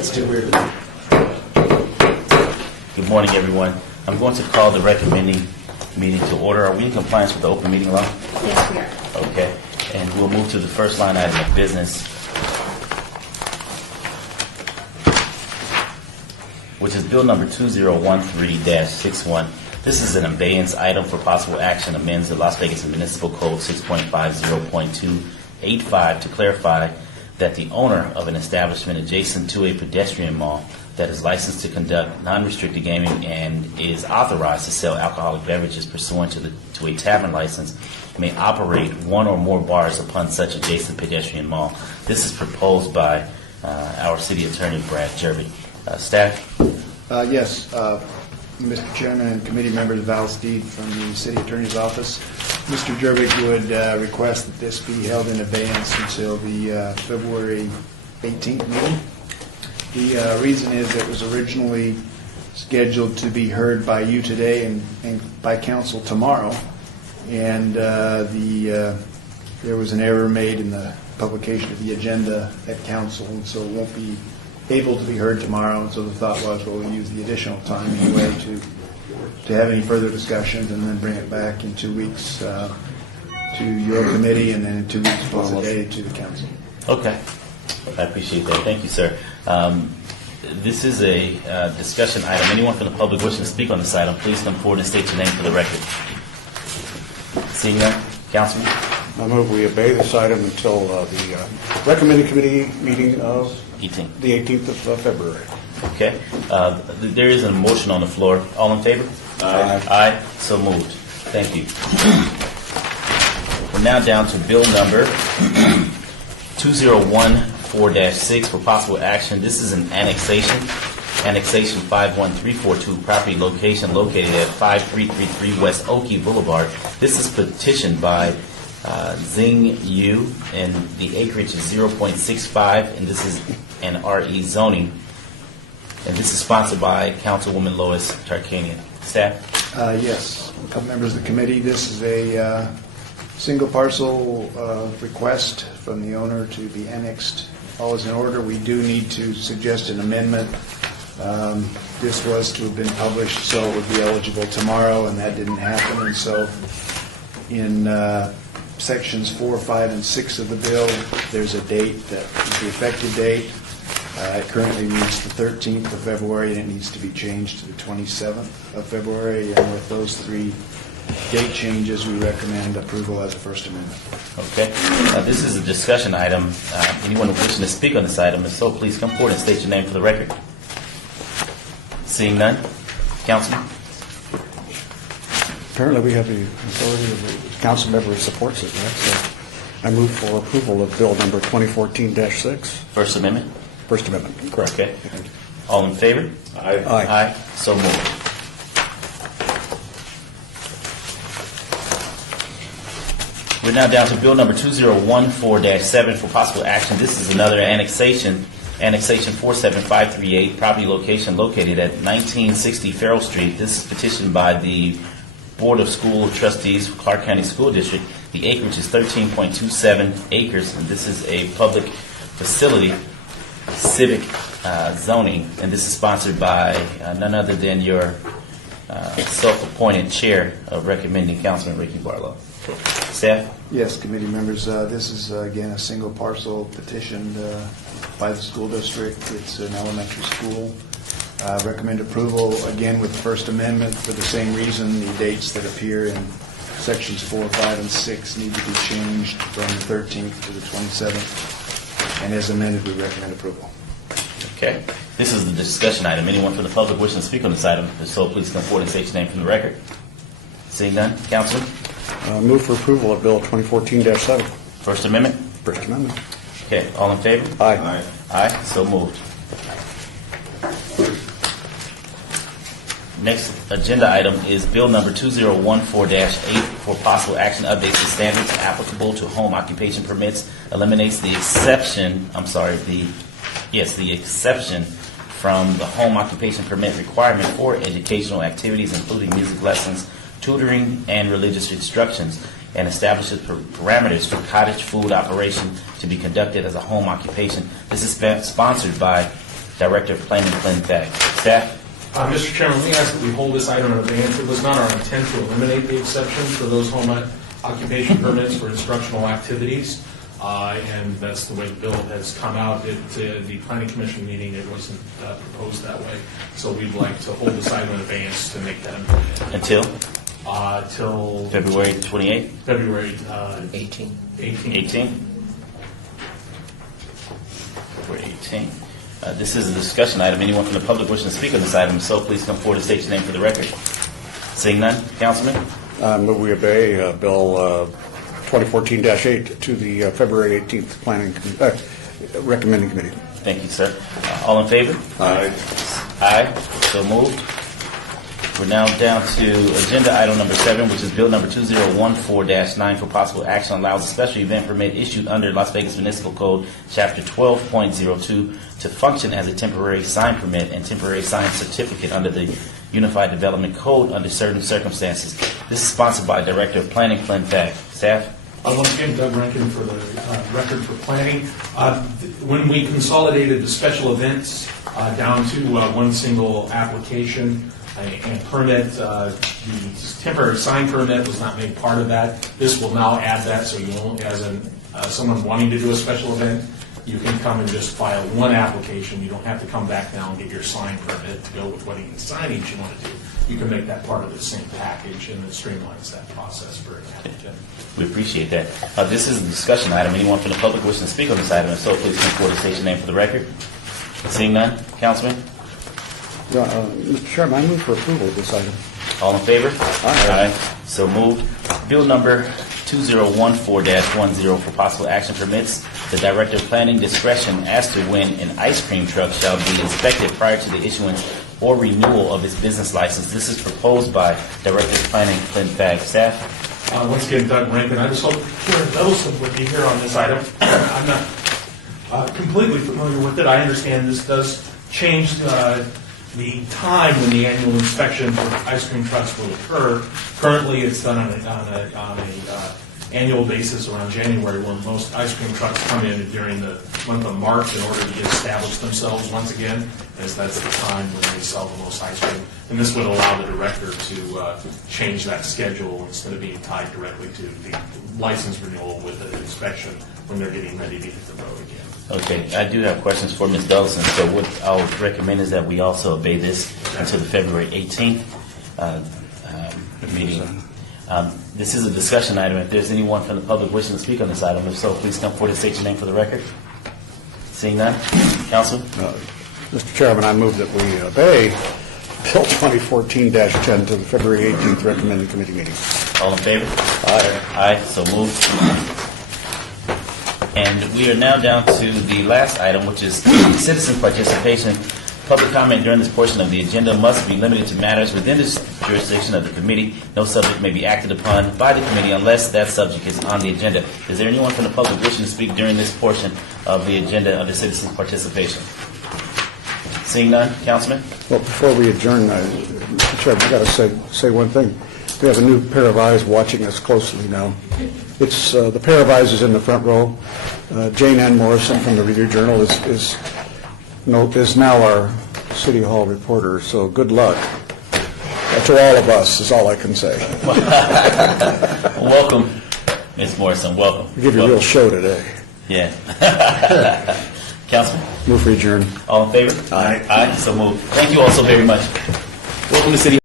That's too weird. Good morning, everyone. I'm going to call the recommending meeting to order. Are we in compliance with the open meeting law? Yes, we are. Okay. And we'll move to the first line item of business, which is bill number 2013-61. This is an abeyance item for possible action, amends the Las Vegas Municipal Code 6.50.285 to clarify that the owner of an establishment adjacent to a pedestrian mall that is licensed to conduct non-restricted gaming and is authorized to sell alcoholic beverages pursuant to a tavern license may operate one or more bars upon such adjacent pedestrian mall. This is proposed by our city attorney, Brad Jervey. Staff? Yes, Mr. Chairman and committee members, Val Steed from the city attorney's office. Mr. Jervik would request that this be held in abeyance until the February 18th meeting. The reason is it was originally scheduled to be heard by you today and by council tomorrow, and there was an error made in the publication of the agenda at council, and so it won't be able to be heard tomorrow. And so the thought was, well, we'll use the additional time anyway to have any further discussions, and then bring it back in 2 weeks to your committee, and then in 2 weeks plus a day to the council. Okay. I appreciate that. Thank you, sir. This is a discussion item. Anyone from the public wishing to speak on this item, please come forward and state your name for the record. Seeing none, Councilman? I move we obey this item until the recommending committee meeting of 18. the 18th of February. Okay. There is a motion on the floor. All in favor? Aye. Aye. So moved. Thank you. We're now down to bill number 2014-6 for possible action. This is an annexation. Annexation 51342, property location located at 5333 West Oakey Boulevard. This is petitioned by Zing Yu, and the acreage is 0.65, and this is an RE zoning. And this is sponsored by Councilwoman Lois Tarkanian. Staff? Yes, a couple members of the committee. This is a single parcel request from the owner to be annexed. All is in order. We do need to suggest an amendment. This was to have been published so it would be eligible tomorrow, and that didn't happen. And so in sections 4, 5, and 6 of the bill, there's a date that is the effective date. It currently reads the 13th of February, and it needs to be changed to the 27th of February. And with those 3 date changes, we recommend approval as a First Amendment. Okay. This is a discussion item. Anyone wishing to speak on this item, if so, please come forward and state your name for the record. Seeing none, Councilman? Apparently we have the majority of the council member who supports it, right? So I move for approval of bill number 2014-6. First Amendment? First Amendment, correct. Okay. All in favor? Aye. Aye. So moved. We're now down to bill number 2014-7 for possible action. This is another annexation. Annexation 47538, property location located at 1960 Farrell Street. This is petitioned by the Board of School Trustees for Clark County School District. The acreage is 13.27 acres, and this is a public facility, civic zoning, and this is sponsored by none other than your self-appointed chair of recommending, Councilman Ricky Barlow. Staff? Yes, committee members, this is again a single parcel petitioned by the school district. It's an elementary school. Recommend approval again with the First Amendment for the same reason. The dates that appear in sections 4, 5, and 6 need to be changed from the 13th to the 27th. And as amended, we recommend approval. Okay. This is the discussion item. Anyone from the public wishing to speak on this item, if so, please come forward and state your name from the record. Seeing none, Councilman? Move for approval of bill 2014-7. First Amendment? First Amendment. Okay. All in favor? Aye. Aye. So moved. Next agenda item is bill number 2014-8 for possible action, updates the standards applicable to home occupation permits, eliminates the exception, the exception from the home occupation permit requirement for educational activities, including music lessons, tutoring, and religious instructions, and establishes parameters for cottage food operation to be conducted as a home occupation. This is sponsored by Director of Planning, Glenn Thack. Staff? Mr. Chairman, let me ask that we hold this item in abeyance. It was not our intent to eliminate the exception for those home occupation permits for instructional activities, and that's the way the bill has come out. The Planning Commission meeting, it wasn't proposed that way, so we'd like to hold this item in abeyance to make that amendment. Until Till February 28th? February 18. 18? February 18. This is a discussion item. Anyone from the public wishing to speak on this item, if so please come forward and state your name for the record. Seeing none, Councilman? Move we obey Bill 2014-8 to the February 18th recommending committee. Thank you, sir. All in favor? Aye. Aye. So moved. We're now down to agenda item number 7, which is bill number 2014-9 for possible action allows a special event permit issued under Las Vegas Municipal Code, Chapter 12.02, to function as a temporary sign permit and temporary sign certificate under the Unified Development Code under certain circumstances. This is sponsored by Director of Planning, Glenn Thack. Staff? Once again, Doug Rankin for the record for planning. When we consolidated the special events down to one single application and permit, the temporary sign permit was not made part of that. This will now add that, so you won't, as someone wanting to do a special event, you can come and just file one application. You don't have to come back now and get your sign permit to go with what signage you want to do. You can make that part of the same package, and it streamlines that process for an applicant. We appreciate that. This is a discussion item. Anyone from the public wishing to speak on this item, if so, please come forward and state your name for the record. Seeing none, Councilman? Mr. Chairman, I move for approval of this item. All in favor? Aye. So moved. Bill number 2014-10 for possible action permits the Director of Planning discretion as to when an ice cream truck shall be inspected prior to the issuance or renewal of its business license. This is proposed by Director of Planning, Glenn Thack. Staff? Once again, Doug Rankin. I just hope Karen Middleton would be here on this item. I'm not completely familiar with it. I understand this does change the time when the annual inspection for ice cream trucks will occur. Currently, it's done on a annual basis around January, where most ice cream trucks come in during the month of March in order to establish themselves once again, as that's the time when they sell the most ice cream. And this would allow the director to change that schedule instead of being tied directly to the license renewal with the inspection when they're getting ready to hit the road again. Okay, I do have questions for Ms. Dellison. So what I would recommend is that we also obey this until the February 18th meeting. This is a discussion item. If there's anyone from the public wishing to speak on this item, if so, please come forward and state your name for the record. Seeing none, Council? Mr. Chairman, I move that we obey Bill 2014-10 to the February 18th recommending committee meeting. All in favor? Aye. Aye, so moved. And we are now down to the last item, which is citizen participation. Public comment during this portion of the agenda must be limited to matters within the jurisdiction of the committee. No subject may be acted upon by the committee unless that subject is on the agenda. Is there anyone from the public wishing to speak during this portion of the agenda of the citizen participation? Seeing none, Councilman? Well, before we adjourn, Mr. Chairman, I've got to say one thing. We have a new pair of eyes watching us closely now. It's the pair of eyes is in the front row. Jane Ann Morrison from the Review-Journal is now our City Hall reporter, so good luck. To all of us is all I can say. Welcome, Ms. Morrison, welcome. We give you a real show today. Yeah. Councilman? Move for adjourn. All in favor? Aye. Aye, so moved. Thank you all so very much. Welcome to City